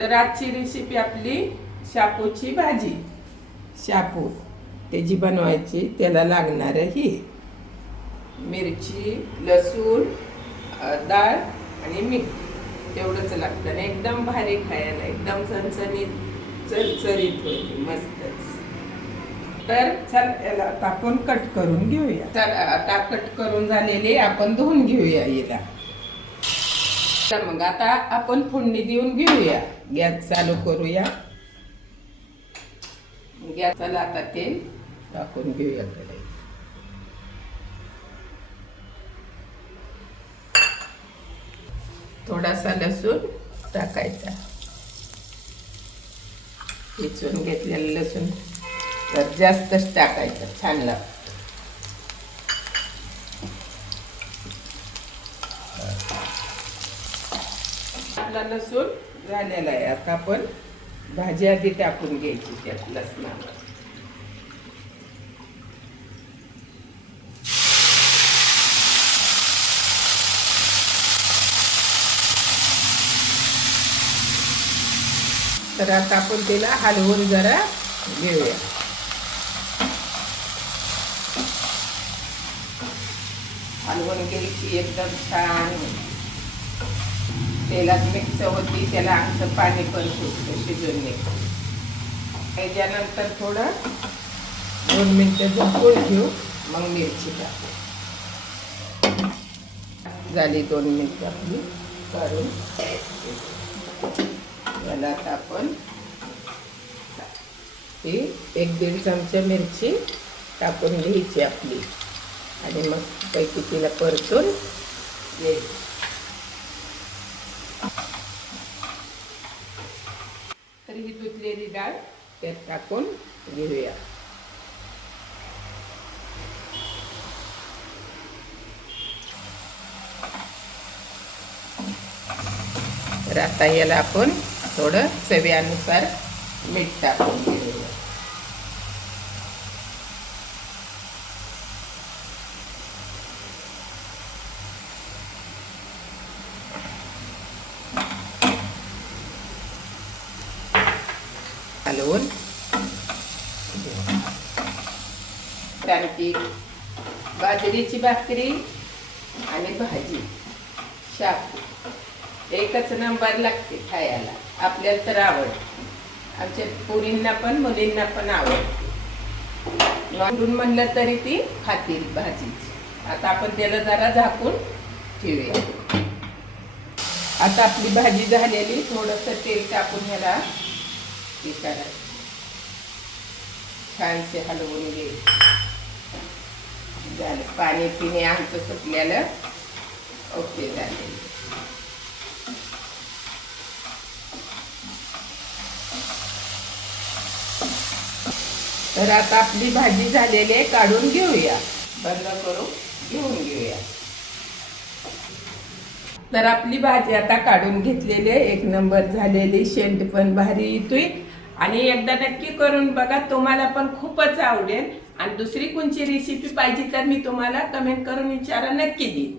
तर आजची रेसिपी आपली शापूची भाजी. शापू त्याची बनवायची. त्याला लागणारं ही मिरची, लसूण, डाळ आणि मीठ एवढंच लागतं. आणि एकदम भारी खायला, एकदम चरचरीत होती, मस्तच. तर चल याला आता आपण कट करून घेऊया. चल आता कट करून झालेले आपण धुवून घेऊया याला. तर मग आता आपण फोडणी देऊन घेऊया. गॅस चालू करूया. गॅसला आता तेल टाकून घेऊया कढईत. थोडासा लसूण टाकायचा. ठेचून घेतलेलं लसूण तर जास्तच टाकायचं, छान लागतं. आपला लसूण झालेला आहे. आता आपण भाजी आधी टाकून घ्यायची त्यात लसणावर. तर आता आपण त्याला हलवून जरा घेऊया. हलवून घ्यायची, एकदम छान तेलात मिक्स होती. त्याला आमचं पाणी पण सुटतं, शिजून निघतं. त्याच्यानंतर थोडं 2 मिनिटं झाकून घेऊ, मग मिरची टाकू. झाली 2 मिनिटं आपली काढून. याला आता आपण 1-1.5 चमचा मिरची टाकून घ्यायची आपली आणि मग पैकी तिला परतून घ्यायची. तर ही धुतलेली डाळ त्यात टाकून घेऊया. तर आता याला आपण थोडं चवीनुसार मीठ टाकून घेऊया. हलवून आणखी बाजरीची भाकरी आणि भाजी, शापू एकच नंबर लागते खायला. आपल्याला तर आवडते, आमच्या पोरींना पण मुलींना पण आवडते. नॉनव्हेज म्हणलं तरी ती खातील भाजीची. आता आपण त्याला जरा झाकून ठेवूया. आता आपली भाजी झालेली. थोडंसं तेल टाकून ह्याला हे करायचं, छानसे हलवून घे. झालं, पाणी पिणे आमचं सुटलेलं. ओके, झालेलं. तर आता आपली भाजी झालेली आहे, काढून घेऊया. बंद करून घेऊन घेऊया. तर आपली भाजी आता काढून घेतलेली आहे. 1 नंबर झालेली. शेंट पण भारी येतोय. आणि एकदा नक्की करून बघा, तुम्हाला पण खूपच आवडेल. आणि दुसरी कोणची रेसिपी पाहिजे तर मी तुम्हाला कमेंट करून विचारा, नक्की देईन.